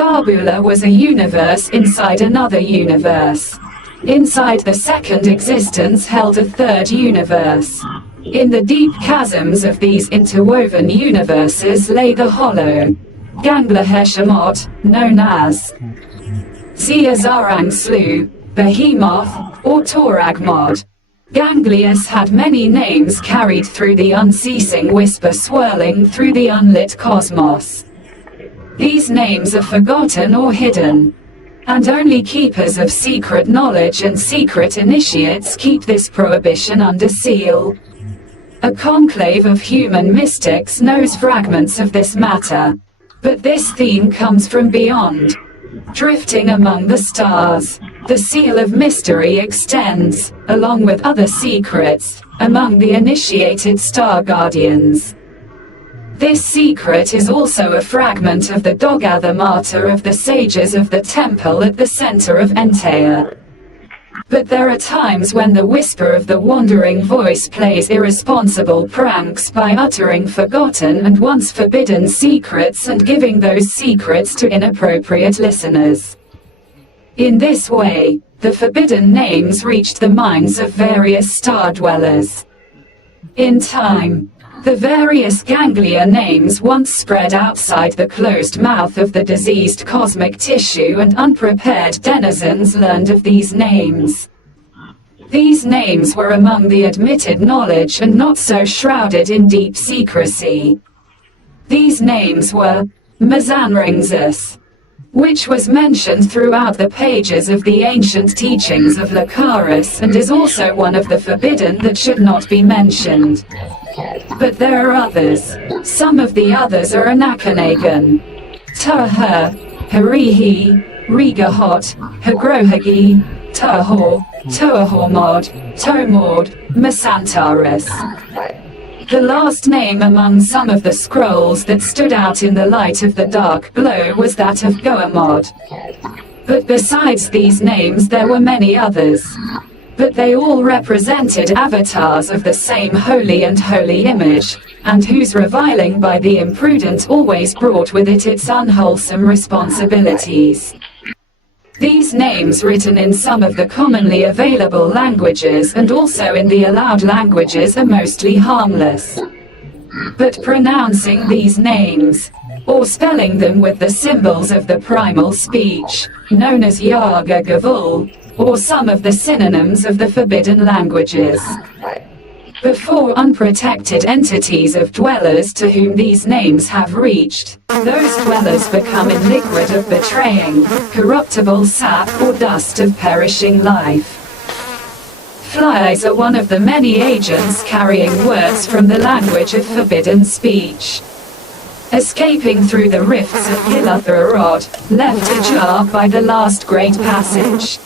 Cathabula was a universe inside another universe. Inside the second existence held a third universe. In the deep chasms of these interwoven universes lay the hollow Ganglaheshamot, known as Ziazarang Behemoth, or Toragmod. Ganglius had many names carried through the unceasing whisper swirling through the unlit cosmos. These names are forgotten or hidden, and only keepers of secret knowledge and secret initiates keep this prohibition under seal. A conclave of human mystics knows fragments of this matter, but this theme comes from beyond. Drifting among the stars, the seal of mystery extends, along with other secrets, among the initiated star guardians. This secret is also a fragment of the Dogathamata of the sages of the temple at the center of Entea. But there are times when the whisper of the wandering voice plays irresponsible pranks by uttering forgotten and once forbidden secrets and giving those secrets to inappropriate listeners. In this way, the forbidden names reached the minds of various star dwellers. In time, the various ganglia names once spread outside the closed mouth of the diseased cosmic tissue, and unprepared denizens learned of these names. These names were among the admitted knowledge and not so shrouded in deep secrecy. These names were Mazanringzus, which was mentioned throughout the pages of the ancient teachings of Lucaris and is also one of the forbidden that should not be mentioned. But there are others. Some of the others are Anakanagan, Turha, Harihi, Rigahot, Hagrohagi, Turhor, Toahormod, Tomord, Masantaris. The last name among some of the scrolls that stood out in the light of the dark glow was that of Goemod. But besides these names there were many others. But they all represented avatars of the same holy and holy image, and whose reviling by the imprudent always brought with it its unwholesome responsibilities. These names written in some of the commonly available languages and also in the allowed languages are mostly harmless. But pronouncing these names, or spelling them with the symbols of the primal speech, known as Yaga Gavul, or some of the synonyms of the forbidden languages. Before unprotected entities of dwellers to whom these names have reached, those dwellers become in liquid of betraying, corruptible sap or dust of perishing life. Flies are one of the many agents carrying words from the language of forbidden speech. Escaping through the rifts of V.o.o.R.B, left ajar by the last great passage.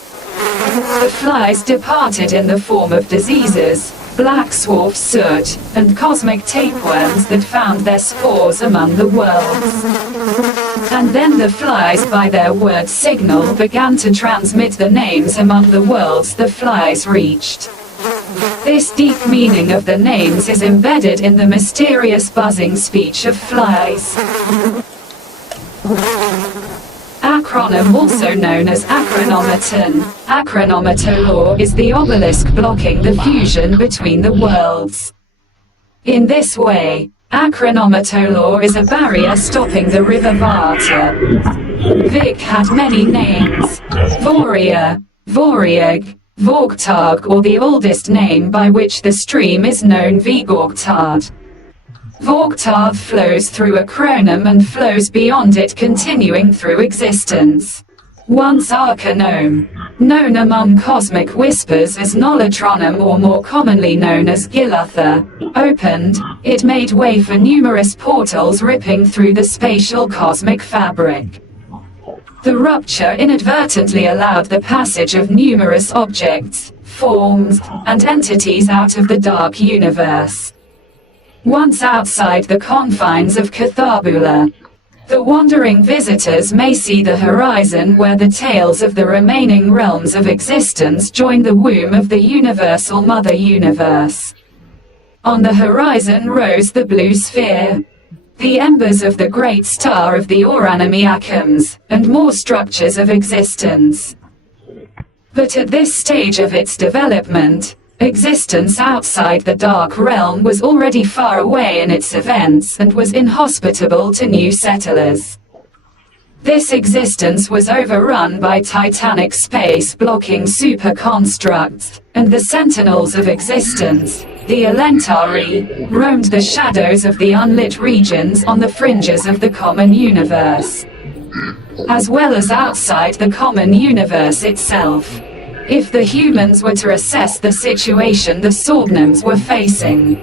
The flies departed in the form of diseases, black swarf soot, and cosmic tapeworms that found their spores among the worlds. And then the flies by their word signal began to transmit the names among the worlds the flies reached. This deep meaning of the names is embedded in the mysterious buzzing speech of flies. Acronym, also known as acronometon, acronometolore, is the obelisk blocking the fusion between the worlds. In this way, acronometolore is a barrier stopping the river Varta. Vik had many names: Voria, Voriag, Vorgtag, or the oldest name by which the stream is known, Vigorgtad. Vorgtad flows through Acronym and flows beyond it, continuing through existence. Once Arcanome, known among cosmic whispers as Nolotronym, or more commonly known as Gilutha, opened, it made way for numerous portals ripping through the spatial cosmic fabric. The rupture inadvertently allowed the passage of numerous objects, forms, and entities out of the dark universe. Once outside the confines of Cathabula, the wandering visitors may see the horizon where the tails of the remaining realms of existence join the womb of the universal Mother Universe. On the horizon rose the blue sphere. the embers of the great star of the Oranomy atoms, and more structures of existence. But at this stage of its development, existence outside the dark realm was already far away in its events and was inhospitable to new settlers. This existence was overrun by Titanic space-blocking superconstructs, and the sentinels of existence, the Elentari, roamed the shadows of the unlit regions on the fringes of the common universe, as well as outside the common universe itself. If the humans were to assess the situation the Soarbnoms were facing,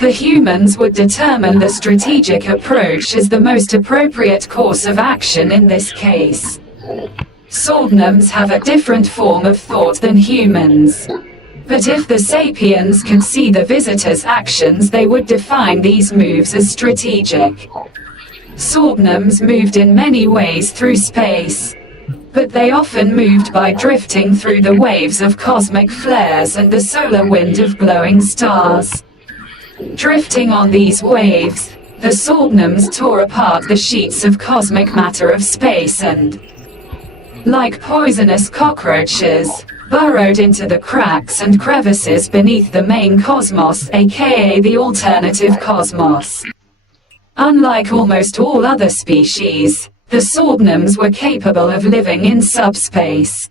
the humans would determine the strategic approach as the most appropriate course of action in this case. Soarbnoms have a different form of thought than humans. But if the sapiens could see the visitors' actions, they would define these moves as strategic. Soarbnoms moved in many ways through space, but they often moved by drifting through the waves of cosmic flares and the solar wind of glowing stars. Drifting on these waves, the Soarbnoms tore apart the sheets of cosmic matter of space and, like poisonous cockroaches, burrowed into the cracks and crevices beneath the main cosmos, aka the alternative cosmos. Unlike almost all other species, the Soarbnoms were capable of living in subspace.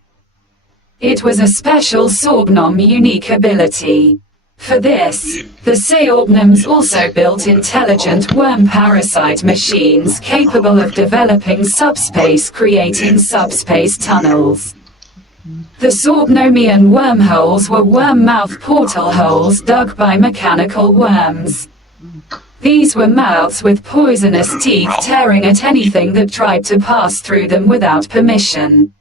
It was a special Soarbnom unique ability. For this, the Soarbnoms also built intelligent worm parasite machines capable of developing subspace, creating subspace tunnels. The Soarbnomian wormholes were worm mouth portal holes dug by mechanical worms. These were mouths with poisonous teeth tearing at anything that tried to pass through them without permission.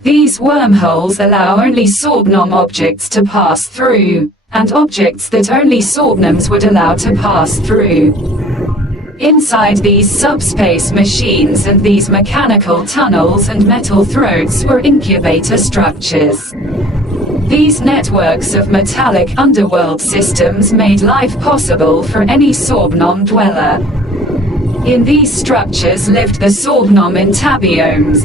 These wormholes allow only Soarbnom objects to pass through, and objects that only Soarbnoms would allow to pass through. Inside these subspace machines and these mechanical tunnels and metal throats were incubator structures. These networks of metallic underworld systems made life possible for any Soarbnom dweller. In these structures lived the Soarbnom intabiomes.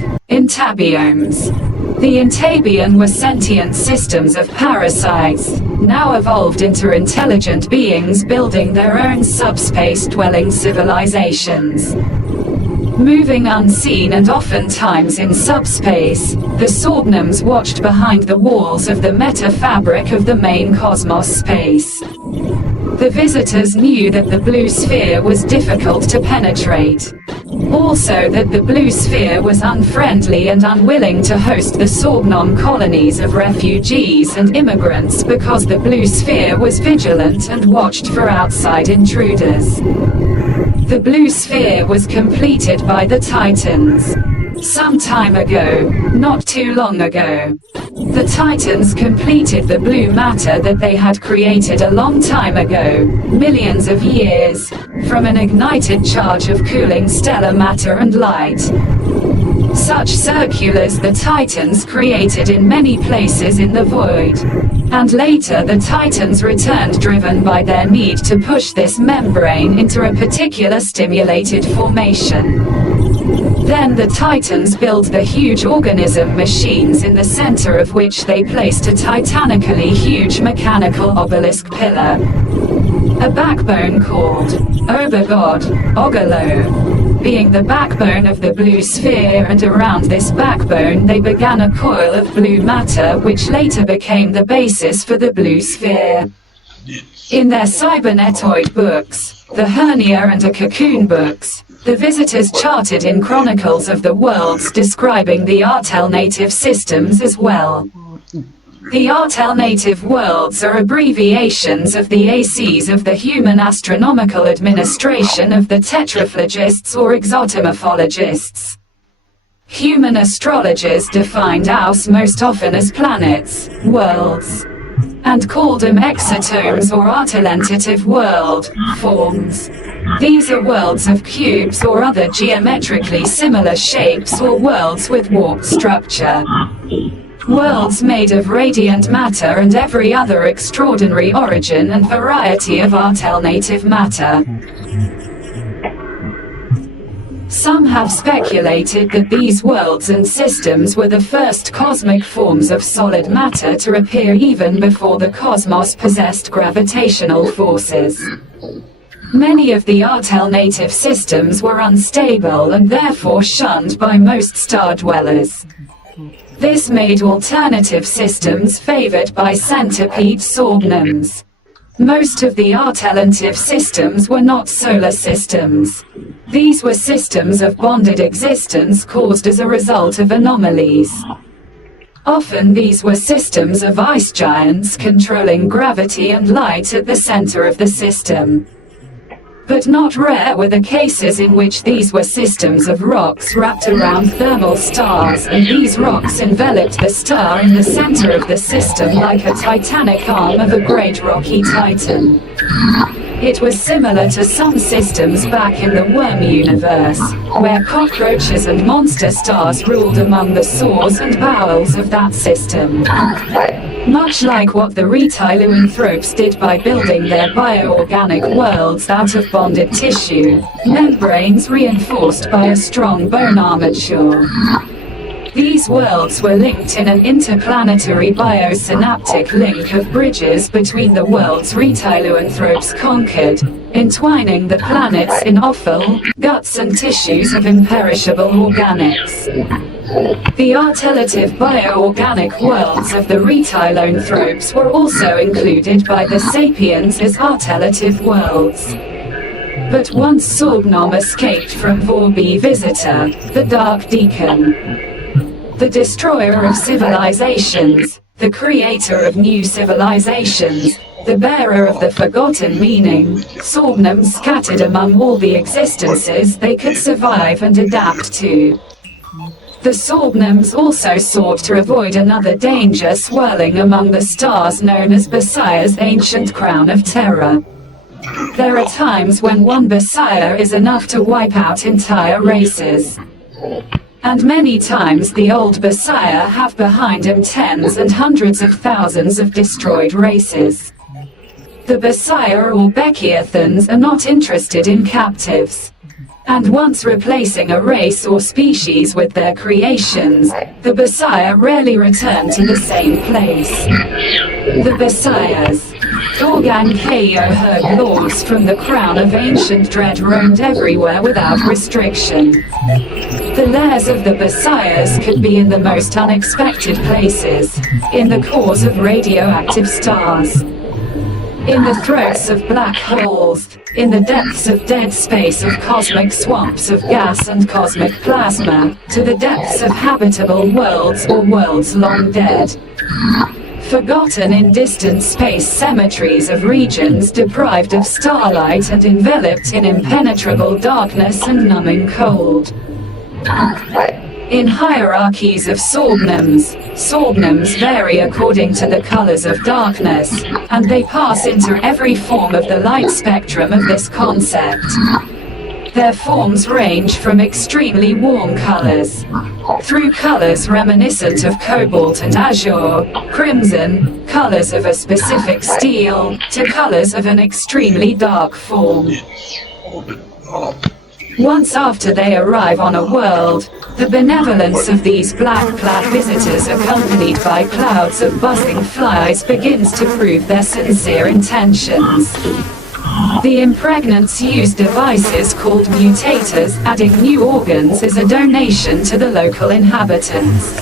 The intabion were sentient systems of parasites, now evolved into intelligent beings building their own subspace-dwelling civilizations. Moving unseen and oftentimes in subspace, the Soarbnoms watched behind the walls of the meta-fabric of the main cosmos space. The visitors knew that the blue sphere was difficult to penetrate. Also that the blue sphere was unfriendly and unwilling to host the Soarbnom colonies of refugees and immigrants because the blue sphere was vigilant and watched for outside intruders. The blue sphere was completed by the Titans. Some time ago, not too long ago, the Titans completed the blue matter that they had created a long time ago, millions of years, from an ignited charge of cooling stellar matter and light. Such circulars the Titans created in many places in the void. And later the Titans returned driven by their need to push this membrane into a particular stimulated formation. Then the Titans built the huge organism machines in the center of which they placed a titanically huge mechanical obelisk pillar. A backbone called V.o.o.R.B, Ogolo, being the backbone of the blue sphere, and around this backbone they began a coil of blue matter which later became the basis for the blue sphere. In their cybernetoid books, the Hernia and a Cocoon books, the visitors charted in chronicles of the worlds describing the alternative systems as well. The alternative worlds are abbreviations of the ACs of the Human Astronomical Administration of the Tetraplogists or Exotomorphologists. Human astrologers defined Aus most often as planets, worlds, and called them exotomes or alternative world forms. These are worlds of cubes or other geometrically similar shapes, or worlds with warped structure. Worlds made of radiant matter and every other extraordinary origin and variety of alternative matter. Some have speculated that these worlds and systems were the first cosmic forms of solid matter to appear even before the cosmos possessed gravitational forces. Many of the alternative systems were unstable and therefore shunned by most star dwellers. This made alternative systems favored by centipede Soarbnoms. Most of the alternative systems were not solar systems. These were systems of bonded existence caused as a result of anomalies. Often these were systems of ice giants controlling gravity and light at the center of the system. But not rare were the cases in which these were systems of rocks wrapped around thermal stars, and these rocks enveloped the star in the center of the system like a titanic arm of a great rocky titan. It was similar to some systems back in the worm universe, where cockroaches and monster stars ruled among the sores and bowels of that system. Much like what the unnoticed did by building their bioorganic worlds out of bonded tissue, membranes reinforced by a strong bone armature. These worlds were linked in an interplanetary biosynaptic link of bridges between the worlds unnoticed conquered, entwining the planets in offal, guts and tissues of imperishable organics. The alternative bioorganic worlds of the unnoticed were also included by the sapiens as alternative worlds. But once Soarbnom escaped from V.o.o.R.B visitor, the Dark Deacon, the destroyer of civilizations, the creator of new civilizations, the bearer of the forgotten meaning, Soarbnoms scattered among all the existences they could survive and adapt to. The Soarbnoms also sought to avoid another danger swirling among the stars known as V.o.o.R.'s ancient crown of terror. There are times when one V.o.o.R. is enough to wipe out entire races. And many times the old V.o.o.R. have behind him tens and hundreds of thousands of destroyed races. The V.o.o.R. or Bekiathans are not interested in captives. And once replacing a race or species with their creations, the V.o.o.R. rarely return to the same place. The V.o.o.R.'s Organ K.o.o.R.B laws from the crown of ancient dread roamed everywhere without restriction. The lairs of the V.o.o.R.'s could be in the most unexpected places, in the cores of radioactive stars, in the throats of black holes, in the depths of dead space of cosmic swamps of gas and cosmic plasma, to the depths of habitable worlds or worlds long dead. Forgotten in distant space cemeteries of regions deprived of starlight and enveloped in impenetrable darkness and numbing cold. In hierarchies of Soarbnoms, Soarbnoms vary according to the colors of darkness, and they pass into every form of the light spectrum of this concept. Their forms range from extremely warm colors, through colors reminiscent of cobalt and azure, crimson, colors of a specific steel, to colors of an extremely dark form. Once after they arrive on a world, the benevolence of these black-clad visitors accompanied by clouds of buzzing flies begins to prove their sincere intentions. The impregnants use devices called mutators, adding new organs as a donation to the local inhabitants.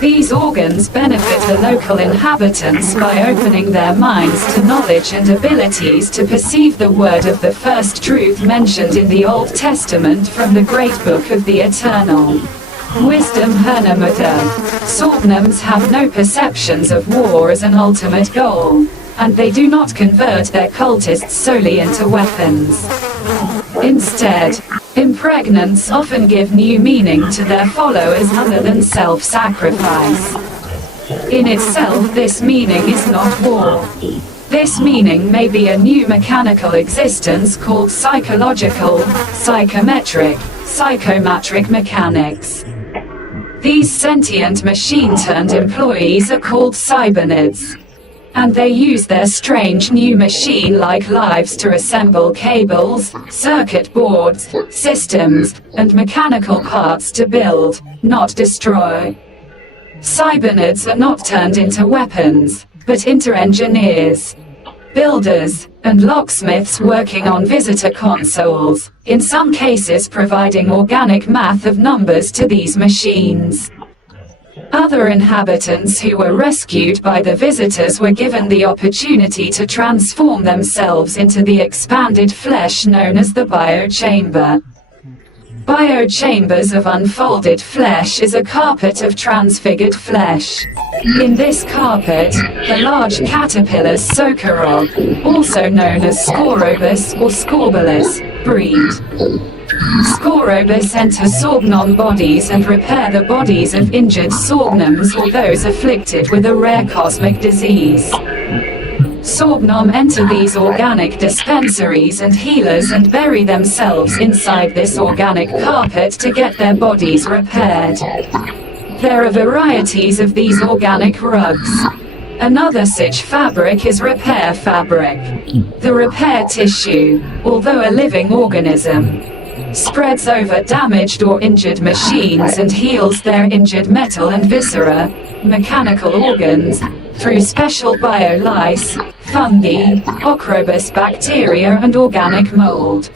These organs benefit the local inhabitants by opening their minds to knowledge and abilities to perceive the word of the first truth mentioned in the Old Testament from the Great Book of the Eternal. Wisdom Hernamuda. Soarbnoms have no perceptions of war as an ultimate goal, and they do not convert their cultists solely into weapons. Instead, impregnants often give new meaning to their followers other than self-sacrifice. In itself, this meaning is not war. This meaning may be a new mechanical existence called psychological, psychometric, psychomatric mechanics. These sentient machine-turned employees are called cybernetids. And they use their strange new machine-like lives to assemble cables, circuit boards, systems, and mechanical parts to build, not destroy. Cybernetics are not turned into weapons, but into engineers, builders, and locksmiths working on visitor consoles, in some cases providing organic math of numbers to these machines. Other inhabitants who were rescued by the visitors were given the opportunity to transform themselves into the expanded flesh known as the biochamber. Biochambers of unfolded flesh is a carpet of transfigured flesh. In this carpet, the large caterpillars Soarbnom, also known as Soarbnoms or Soarbnoms, breed. Soarbnoms enter Soarbnom bodies and repair the bodies of injured Soarbnoms or those afflicted with a rare cosmic disease. Soarbnom enter these organic dispensaries and healers and bury themselves inside this organic carpet to get their bodies repaired. There are varieties of these organic rugs. Another such fabric is repair fabric. The repair tissue, although a living organism, spreads over damaged or injured machines and heals their injured metal and viscera, mechanical organs, through special biolice, fungi, microbes bacteria and organic mold.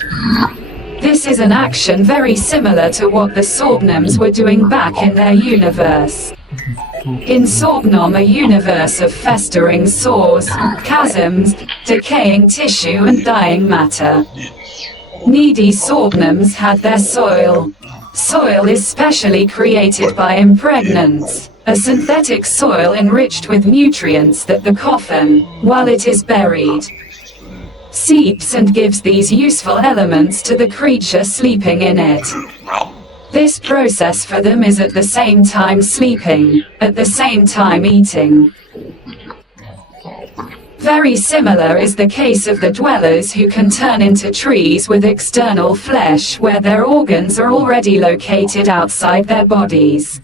This is an action very similar to what the Soarbnoms were doing back in their universe. In Soarbnom, a universe of festering sores, chasms, decaying tissue and dying matter. Needy Soarbnoms had their soil. Soil is specially created by impregnance, a synthetic soil enriched with nutrients that the coffin, while it is buried, seeps and gives these useful elements to the creature sleeping in it. This process for them is at the same time sleeping, at the same time eating. Very similar is the case of the dwellers who can turn into trees with external flesh where their organs are already located outside their bodies.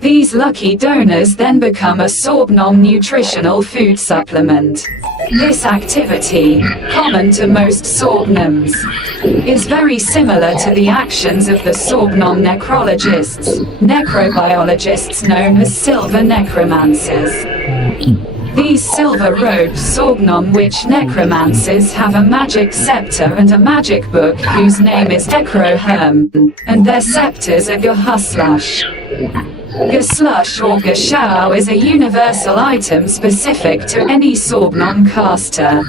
These lucky donors then become a Soarbnom nutritional food supplement. This activity, common to most Soarbnoms, is very similar to the actions of the Soarbnom necrobiologists known as silver necromancers. These silver-robed Soarbnom witch necromancers have a magic scepter and a magic book whose name is V.o.o.r.B, and their scepters are Gahuslush. Gaslush or Gashao is a universal item specific to any Soarbnom caster,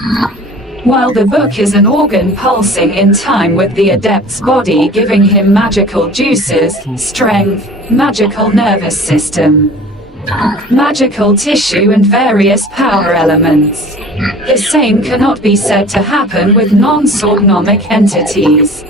while the book is an organ pulsing in time with the adept's body, giving him magical juices, strength, magical nervous system, magical tissue and various power elements. The same cannot be said to happen with non-Soarbnomic entities.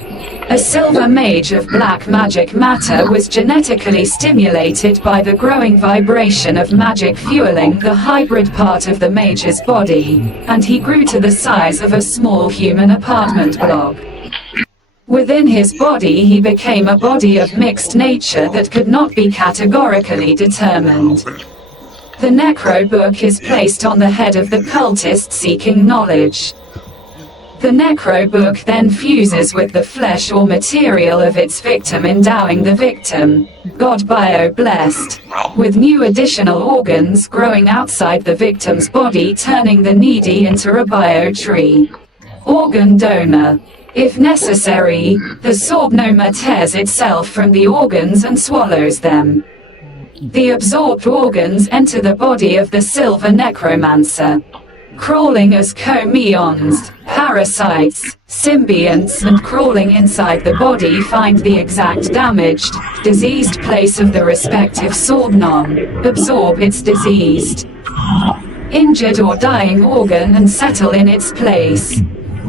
A silver mage of black magic matter was genetically stimulated by the growing vibration of magic fueling the hybrid part of the mage's body, and he grew to the size of a small human apartment block. Within his body he became a body of mixed nature that could not be categorically determined. The necro book is placed on the head of the cultist seeking knowledge. The necro book then fuses with the flesh or material of its victim, endowing the victim, God bio-blessed, with new additional organs growing outside the victim's body, turning the needy into a bio-tree. Organ donor. If necessary, the Soarbnoma tears itself from the organs and swallows them. The absorbed organs enter the body of the silver necromancer, crawling as co-meons, parasites, symbionts, and crawling inside the body find the exact damaged, diseased place of the respective Soarbnom, absorb its diseased, injured or dying organ and settle in its place.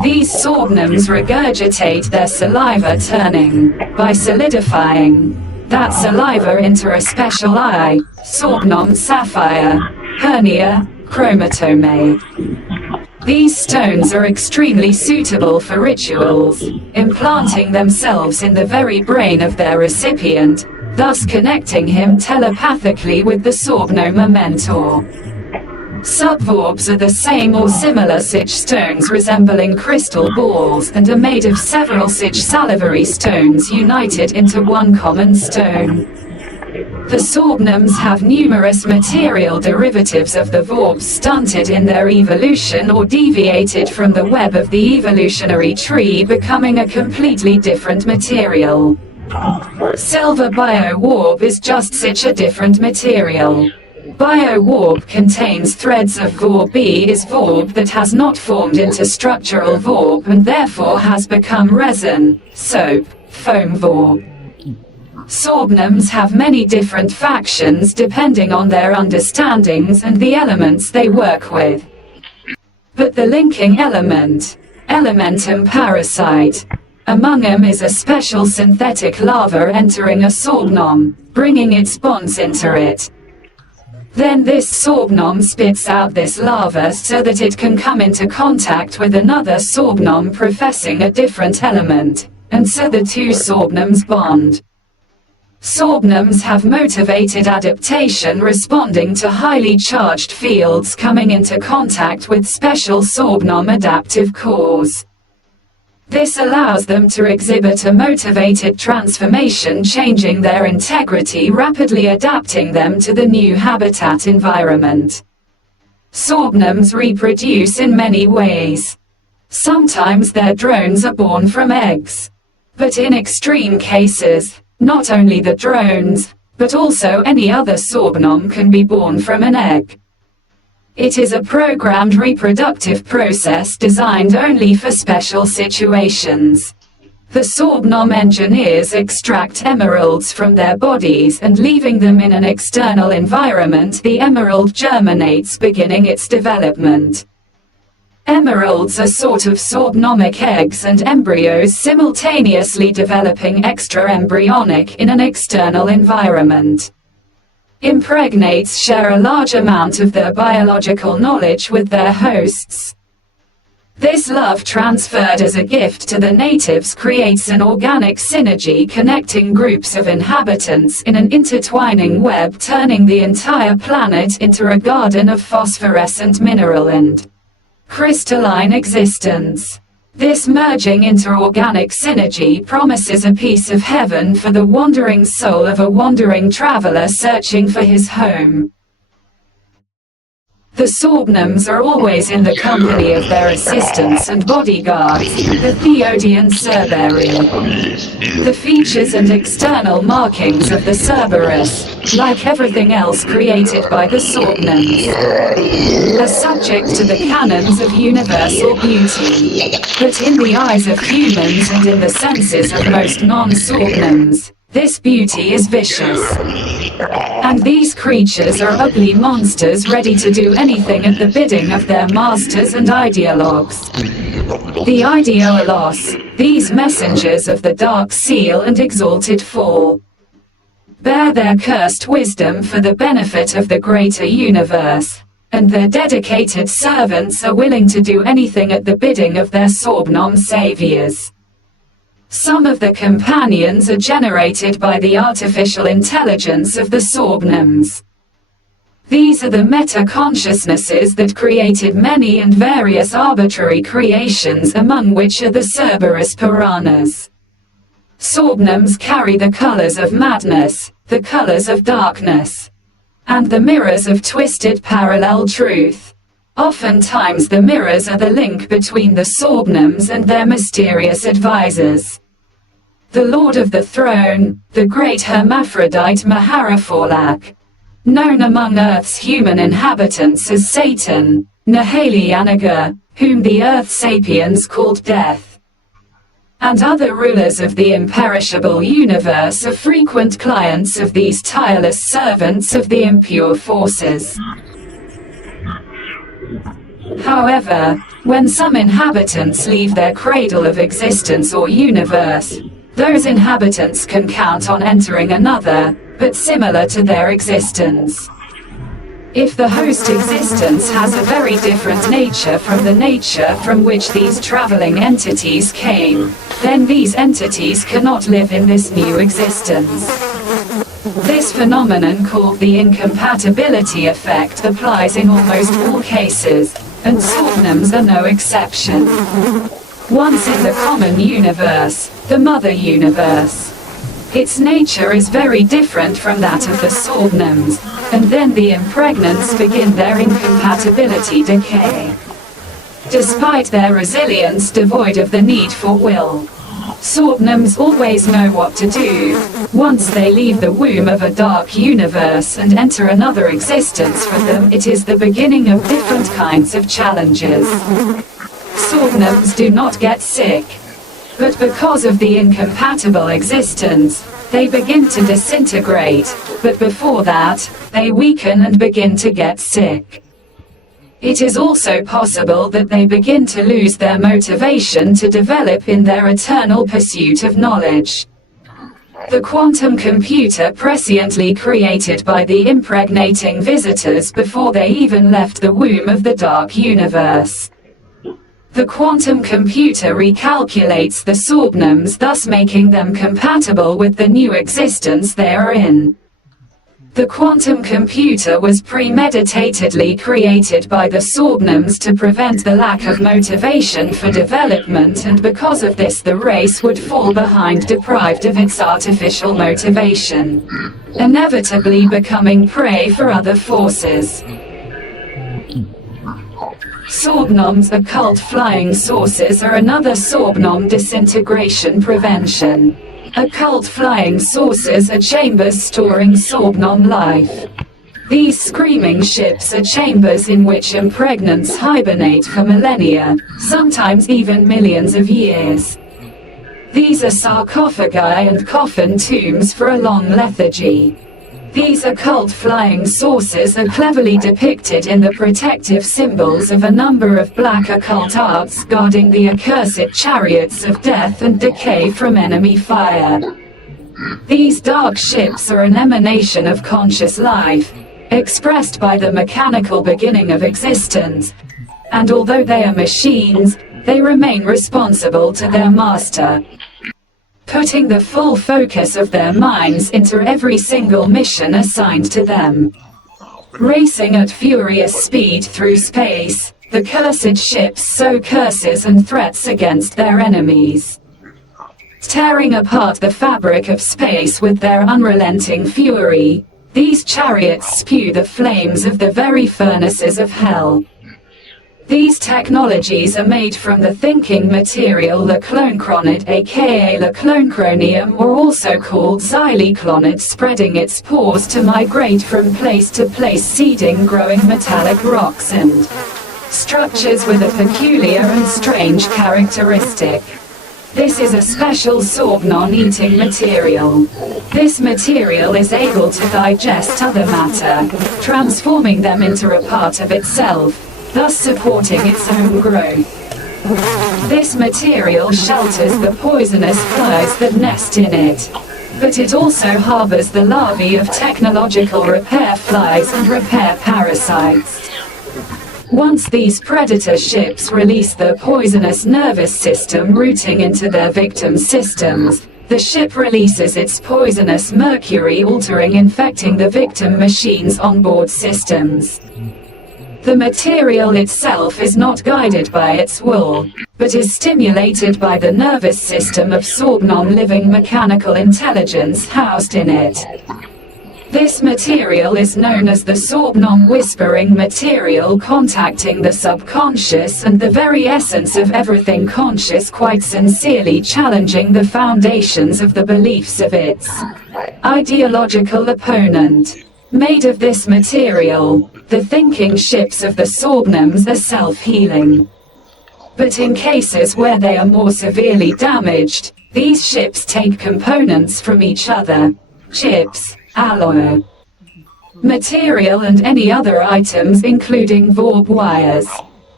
These Soarbnoms regurgitate their saliva, turning, by solidifying, that saliva into a special eye, Soarbnom sapphire, hernia, chromatome. These stones are extremely suitable for rituals, implanting themselves in the very brain of their recipient, thus connecting him telepathically with the Soarbnoma mentor. Sub-V.o.r.Bs are the same or similar sich stones resembling crystal balls and are made of several sich salivary stones united into one common stone. The Soarbnoms have numerous material derivatives of the V.o.r.Bs stunted in their evolution or deviated from the web of the evolutionary tree, becoming a completely different material. Silver V.o.o.R.B is just such a different material. V.o.o.R.B contains threads of V.o.r.B is V.o.r.B that has not formed into structural V.o.r.B and therefore has become resin, soap, foam V.o.r.B. Soarbnoms have many different factions depending on their understandings and the elements they work with. But the linking element, elementum parasite, among them is a special synthetic lava entering a Soarbnom, bringing its bonds into it. Then this Soarbnom spits out this lava so that it can come into contact with another Soarbnom professing a different element, and so the two Soarbnoms bond. Soarbnoms have motivated adaptation responding to highly charged fields coming into contact with special Soarbnom adaptive cores. This allows them to exhibit a motivated transformation, changing their integrity, rapidly adapting them to the new habitat environment. Soarbnoms reproduce in many ways. Sometimes their drones are born from eggs. But in extreme cases, not only the drones, but also any other Soarbnom can be born from an egg. It is a programmed reproductive process designed only for special situations. The Soarbnom engineers extract emeralds from their bodies and leaving them in an external environment, the emerald germinates, beginning its development. Emeralds are sort of Soarbnomic eggs and embryos simultaneously developing extra-embryonic in an external environment. Impregnates share a large amount of their biological knowledge with their hosts. This love transferred as a gift to the natives creates an organic synergy connecting groups of inhabitants in an intertwining web, turning the entire planet into a garden of phosphorescent mineral and crystalline existence. This merging into organic synergy promises a piece of heaven for the wandering soul of a wandering traveler searching for his home. The Soarbnoms are always in the company of their assistants and bodyguards, the Theodian Cerberi. The features and external markings of the Cerberus, like everything else created by the Soarbnoms, are subject to the canons of universal beauty. But in the eyes of humans and in the senses of most non-Soarbnoms, this beauty is vicious. And these creatures are ugly monsters ready to do anything at the bidding of their masters and ideologues. The ideolos, these messengers of the dark seal and exalted fall, bear their cursed wisdom for the benefit of the greater universe, and their dedicated servants are willing to do anything at the bidding of their Soarbnom saviors. Some of the companions are generated by the artificial intelligence of the Soarbnoms. These are the meta-consciousnesses that created many and various arbitrary creations, among which are the Cerberus Puranas. Soarbnoms carry the colors of madness, the colors of darkness, and the mirrors of twisted parallel truth. Oftentimes the mirrors are the link between the Soarbnoms and their mysterious advisors. The Lord of the Throne, the great hermaphrodite Maharaforlak, known among Earth's human inhabitants as Satan, Nahalianaga, whom the Earth sapiens called Death, and other rulers of the imperishable universe are frequent clients of these tireless servants of the impure forces. However, when some inhabitants leave their cradle of existence or universe, those inhabitants can count on entering another, but similar to their existence. If the host existence has a very different nature from the nature from which these traveling entities came, then these entities cannot live in this new existence. This phenomenon, called the incompatibility effect, applies in almost all cases, and Soarbnoms are no exception. Once in the common universe, the mother universe, its nature is very different from that of the Soarbnoms, and then the impregnants begin their incompatibility decay. Despite their resilience devoid of the need for will, Soarbnoms always know what to do. Once they leave the womb of a dark universe and enter another existence, for them it is the beginning of different kinds of challenges. Soarbnoms do not get sick, but because of the incompatible existence, they begin to disintegrate, but before that, they weaken and begin to get sick. It is also possible that they begin to lose their motivation to develop in their eternal pursuit of knowledge. The quantum computer presciently created by the impregnating visitors before they even left the womb of the dark universe. The quantum computer recalculates the Soarbnoms, thus making them compatible with the new existence they are in. The quantum computer was premeditatedly created by the Soarbnoms to prevent the lack of motivation for development, and because of this the race would fall behind, deprived of its artificial motivation, inevitably becoming prey for other forces. Soarbnoms, occult flying saucers, are another Soarbnom disintegration prevention. Occult flying saucers are chambers storing Soarbnom life. These screaming ships are chambers in which impregnants hibernate for millennia, sometimes even millions of years. These are sarcophagi and coffin tombs for a long lethargy. These occult flying saucers are cleverly depicted in the protective symbols of a number of black occult arts, guarding the accursed chariots of death and decay from enemy fire. These dark ships are an emanation of conscious life, expressed by the mechanical beginning of existence, and although they are machines, they remain responsible to their master, putting the full focus of their minds into every single mission assigned to them. Racing at furious speed through space, the cursed ships sow curses and threats against their enemies. Tearing apart the fabric of space with their unrelenting fury, these chariots spew the flames of the very furnaces of hell. These technologies are made from the thinking material lecloncronid, aka leclonchronium, or also called xyleclonid, spreading its pores to migrate from place to place, seeding growing metallic rocks and structures with a peculiar and strange characteristic. This is a special Soarbnon-eating material. This material is able to digest other matter, transforming them into a part of itself, thus supporting its own growth. This material shelters the poisonous flies that nest in it, but it also harbors the larvae of technological repair flies and repair parasites. Once these predator ships release the poisonous nervous system routing into their victims' systems, the ship releases its poisonous mercury, infecting the victim machine's onboard systems. The material itself is not guided by its will, but is stimulated by the nervous system of Soarbnom living mechanical intelligence housed in it. This material is known as the Soarbnom whispering material, contacting the subconscious and the very essence of everything conscious, quite sincerely challenging the foundations of the beliefs of its ideological opponent. Made of this material, the thinking ships of the Soarbnoms are self-healing. But in cases where they are more severely damaged, these ships take components from each other: chips, alloy, material and any other items including V.o.o.R.B wires.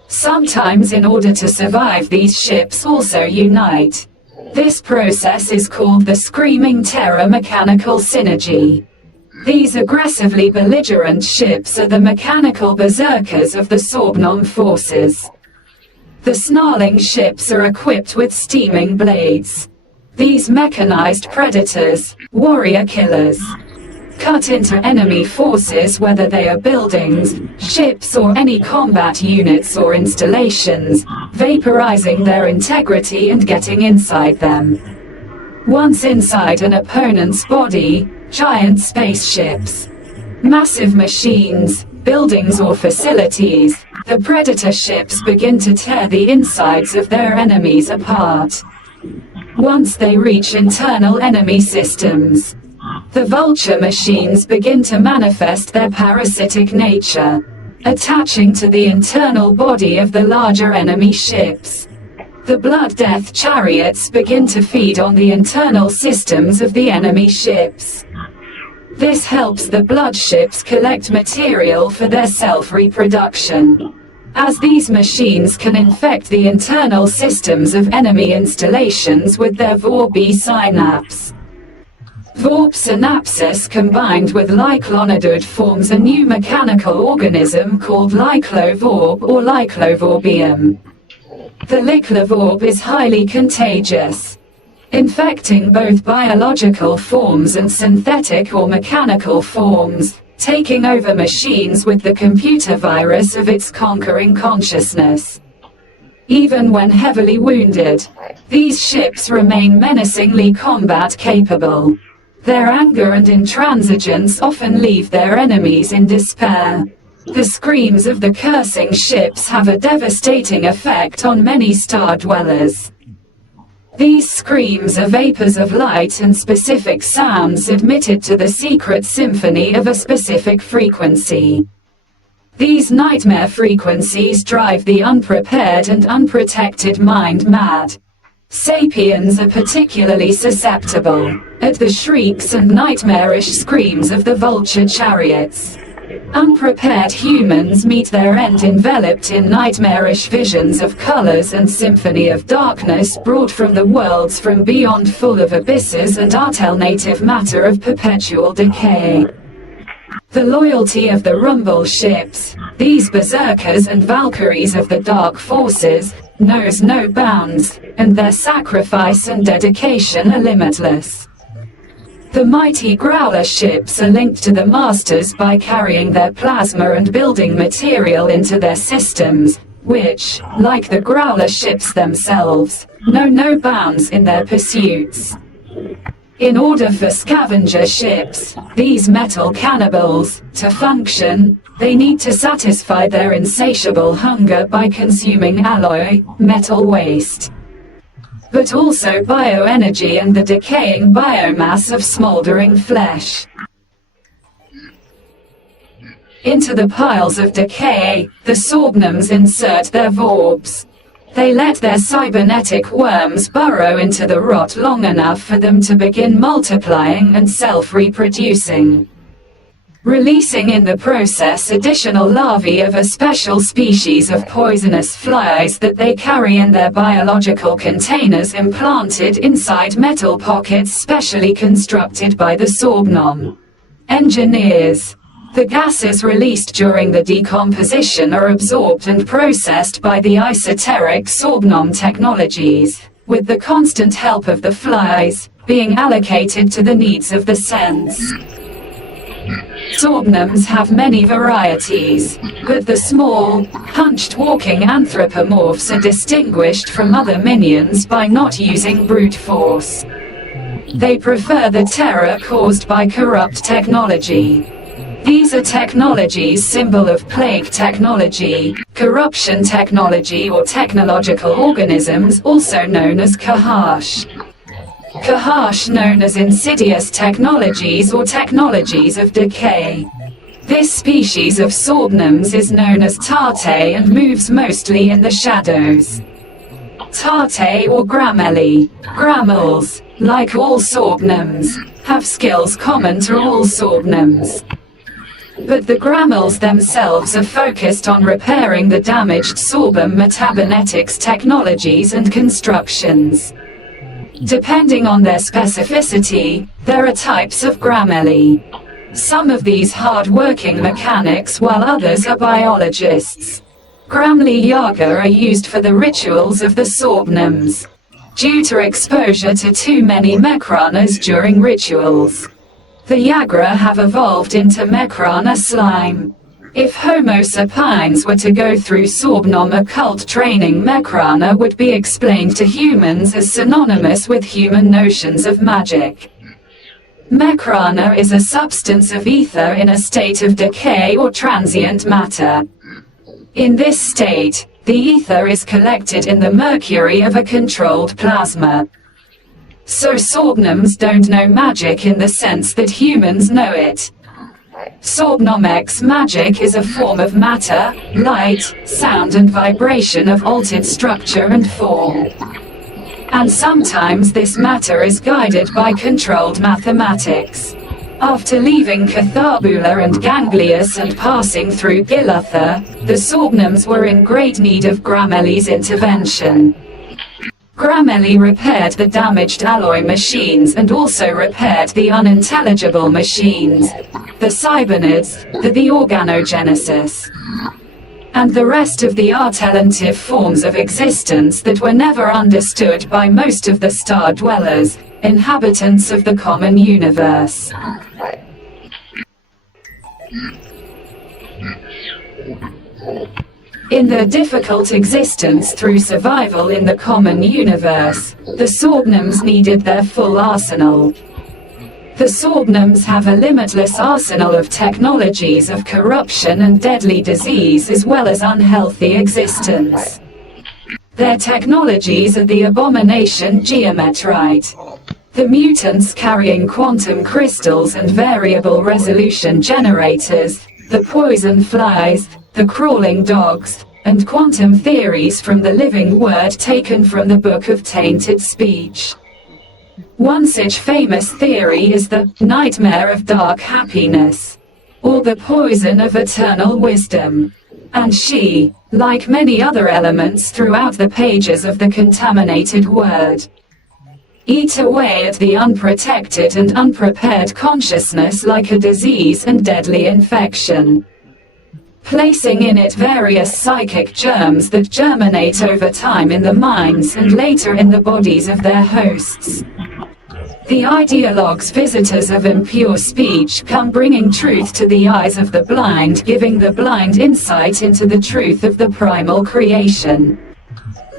Sometimes in order to survive, these ships also unite. This process is called the Screaming Terror mechanical synergy. These aggressively belligerent ships are the mechanical berserkers of the Soarbnom forces. The snarling ships are equipped with steaming blades. These mechanized predators, warrior killers. cut into enemy forces, whether they are buildings, ships or any combat units or installations, vaporizing their integrity and getting inside them. Once inside an opponent's body, giant spaceships, massive machines, buildings or facilities, the Predator ships begin to tear the insides of their enemies apart. Once they reach internal enemy systems, the Vulture machines begin to manifest their parasitic nature, attaching to the internal body of the larger enemy ships. The Blood Death chariots begin to feed on the internal systems of the enemy ships. This helps the blood ships collect material for their self-reproduction, as these machines can infect the internal systems of enemy installations with their V.o.o.R.B synapse. V.o.o.R.B synapsis combined with lyclonidud forms a new mechanical organism called V.o.o.R.B or V.o.o.R.bium. The V.o.o.R.B is highly contagious, infecting both biological forms and synthetic or mechanical forms, taking over machines with the computer virus of its conquering consciousness. Even when heavily wounded, these ships remain menacingly combat capable. Their anger and intransigence often leave their enemies in despair. The screams of the cursing ships have a devastating effect on many star dwellers. These screams are vapors of light and specific sounds admitted to the secret symphony of a specific frequency. These nightmare frequencies drive the unprepared and unprotected mind mad. Sapiens are particularly susceptible at the shrieks and nightmarish screams of the vulture chariots. Unprepared humans meet their end enveloped in nightmarish visions of colors and symphony of darkness brought from the worlds from beyond, full of abysses and alternative matter of perpetual decay. The loyalty of the Rumble ships, these berserkers and Valkyries of the dark forces, knows no bounds, and their sacrifice and dedication are limitless. The mighty Growler ships are linked to the Masters by carrying their plasma and building material into their systems, which, like the Growler ships themselves, know no bounds in their pursuits. In order for scavenger ships, these metal cannibals, to function, they need to satisfy their insatiable hunger by consuming alloy, metal waste, but also bioenergy and the decaying biomass of smoldering flesh. Into the piles of decay, the Soarbnoms insert their V.o.o.R.Bs. They let their cybernetic worms burrow into the rot long enough for them to begin multiplying and self-reproducing, releasing in the process additional larvae of a special species of poisonous flies that they carry in their biological containers implanted inside metal pockets specially constructed by the Soarbnom engineers. The gases released during the decomposition are absorbed and processed by the esoteric Soarbnom technologies, with the constant help of the flies, being allocated to the needs of the sense. Soarbnoms have many varieties, but the small, hunched walking anthropomorphs are distinguished from other minions by not using brute force. They prefer the terror caused by corrupt technology. These are technologies symbol of plague technology, corruption technology or technological organisms also known as Kahash. Kahash known as insidious technologies or technologies of decay. This species of Soarbnoms is known as Tate and moves mostly in the shadows. Tate or Grammeli, Grammels, like all Soarbnoms, have skills common to all Soarbnoms. But the Grammels themselves are focused on repairing the damaged Soarbnom metabonetics technologies and constructions. Depending on their specificity, there are types of Grammeli. Some of these hard-working mechanics while others are biologists. Grammeli Yaga are used for the rituals of the Soarbnoms, due to exposure to too many Mechronas during rituals. The Yagra have evolved into Mekrana slime. If Homo sapiens were to go through Soarbnom occult training, Mekrana would be explained to humans as synonymous with human notions of magic. Mekrana is a substance of ether in a state of decay or transient matter. In this state, the ether is collected in the mercury of a controlled plasma. So Soarbnoms don't know magic in the sense that humans know it. Soarbnomx magic is a form of matter, light, sound and vibration of altered structure and form. And sometimes this matter is guided by controlled mathematics. After leaving Catharbula and Ganglius and passing through Giluther, the Soarbnoms were in great need of Grameli's intervention. Grameli repaired the damaged alloy machines and also repaired the unintelligible machines, the cybernetids, the organogenesis, and the rest of the alternative forms of existence that were never understood by most of the star dwellers, inhabitants of the common universe. In their difficult existence through survival in the common universe, the Soarbnoms needed their full arsenal. The Soarbnoms have a limitless arsenal of technologies of corruption and deadly disease as well as unhealthy existence. Their technologies are the abomination geometrite. The mutants carrying quantum crystals and variable resolution generators, the poison flies, the crawling dogs, and quantum theories from the living word taken from the Book of Tainted Speech. One such famous theory is the nightmare of dark happiness, or the poison of eternal wisdom. And she, like many other elements throughout the pages of the contaminated word, eat away at the unprotected and unprepared consciousness like a disease and deadly infection, placing in it various psychic germs that germinate over time in the minds and later in the bodies of their hosts. The ideologues, visitors of impure speech, come bringing truth to the eyes of the blind, giving the blind insight into the truth of the primal creation.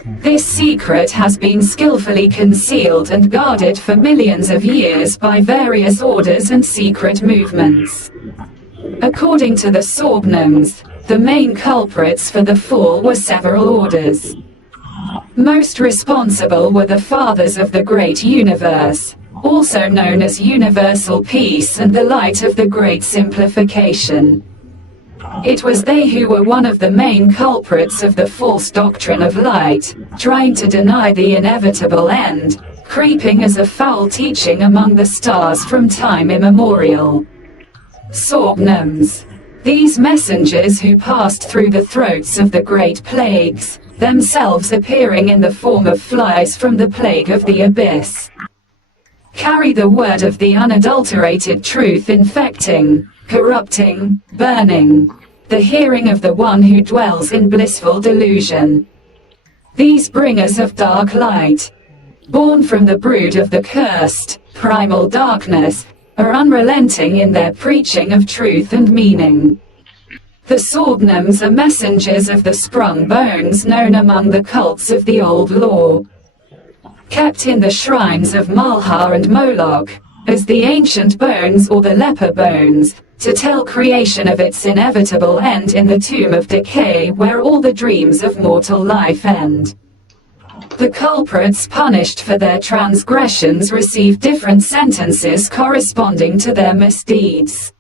This secret has been skillfully concealed and guarded for millions of years by various orders and secret movements. According to the Soarbnoms, the main culprits for the fall were several orders. Most responsible were the Fathers of the Great Universe, also known as Universal Peace and the Light of the Great Simplification. It was they who were one of the main culprits of the false doctrine of light, trying to deny the inevitable end, creeping as a foul teaching among the stars from time immemorial. Soarbnoms. These messengers who passed through the throats of the great plagues, themselves appearing in the form of flies from the plague of the abyss, carry the word of the unadulterated truth, infecting, corrupting, burning the hearing of the one who dwells in blissful delusion. These bringers of dark light, born from the brood of the cursed, primal darkness, are unrelenting in their preaching of truth and meaning. The Soarbnoms are messengers of the sprung bones known among the cults of the old law, kept in the shrines of Malhar and Moloch, as the ancient bones or the leper bones, to tell creation of its inevitable end in the tomb of decay where all the dreams of mortal life end. The culprits punished for their transgressions receive different sentences corresponding to their misdeeds.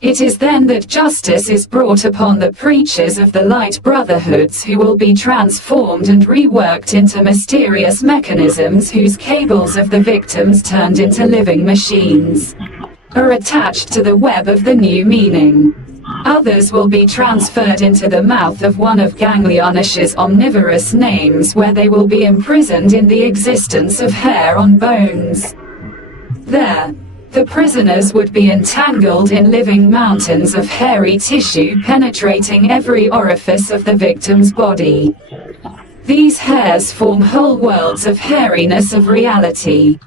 It is then that justice is brought upon the preachers of the light brotherhoods, who will be transformed and reworked into mysterious mechanisms whose cables of the victims turned into living machines are attached to the web of the new meaning. Others will be transferred into the mouth of one of Ganglionish's omnivorous names, where they will be imprisoned in the existence of hair on bones. There, the prisoners would be entangled in living mountains of hairy tissue penetrating every orifice of the victim's body. These hairs form whole worlds of hairiness of reality.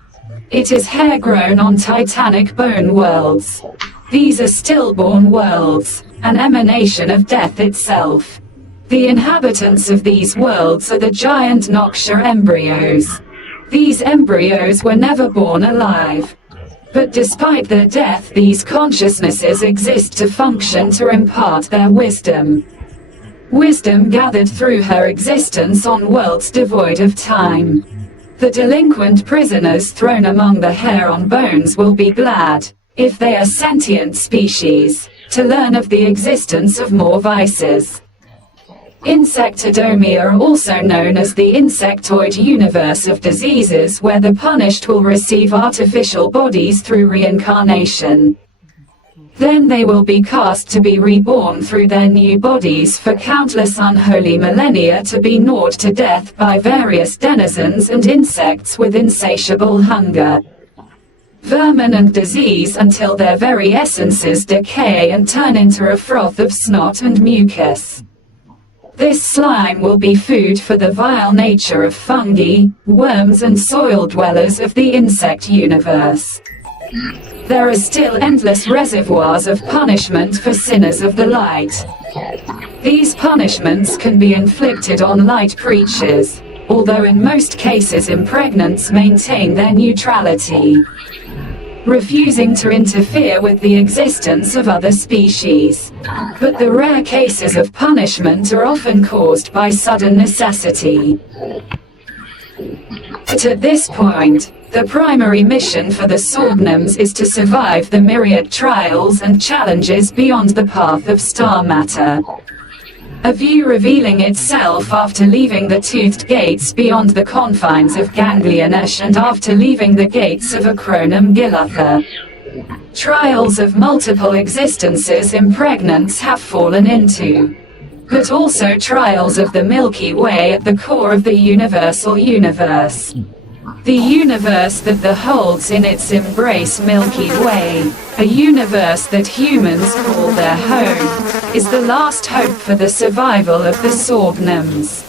It is hair grown on Titanic bone worlds. These are stillborn worlds, an emanation of death itself. The inhabitants of these worlds are the giant Noxia embryos. These embryos were never born alive. But despite their death, these consciousnesses exist to function, to impart their wisdom. Wisdom gathered through her existence on worlds devoid of time. The delinquent prisoners thrown among the hair on bones will be glad, if they are sentient species, to learn of the existence of more vices. Insectodomia are also known as the insectoid universe of diseases, where the punished will receive artificial bodies through reincarnation. Then they will be cast to be reborn through their new bodies for countless unholy millennia, to be gnawed to death by various denizens and insects with insatiable hunger. Vermin and disease, until their very essences decay and turn into a froth of snot and mucus. This slime will be food for the vile nature of fungi, worms and soil dwellers of the insect universe. There are still endless reservoirs of punishment for sinners of the light. These punishments can be inflicted on light preachers, although in most cases impregnants maintain their neutrality, refusing to interfere with the existence of other species. But the rare cases of punishment are often caused by sudden necessity. But at this point, the primary mission for the Soarbnoms is to survive the myriad trials and challenges beyond the path of star matter. A view revealing itself after leaving the toothed gates beyond the confines of Ganglionash and after leaving the gates of Acronum Gilutha. Trials of multiple existences impregnants have fallen into. But also trials of the Milky Way at the core of the universal universe. The universe that holds in its embrace Milky Way, a universe that humans call their home, is the last hope for the survival of the Soarbnoms.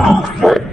Oh,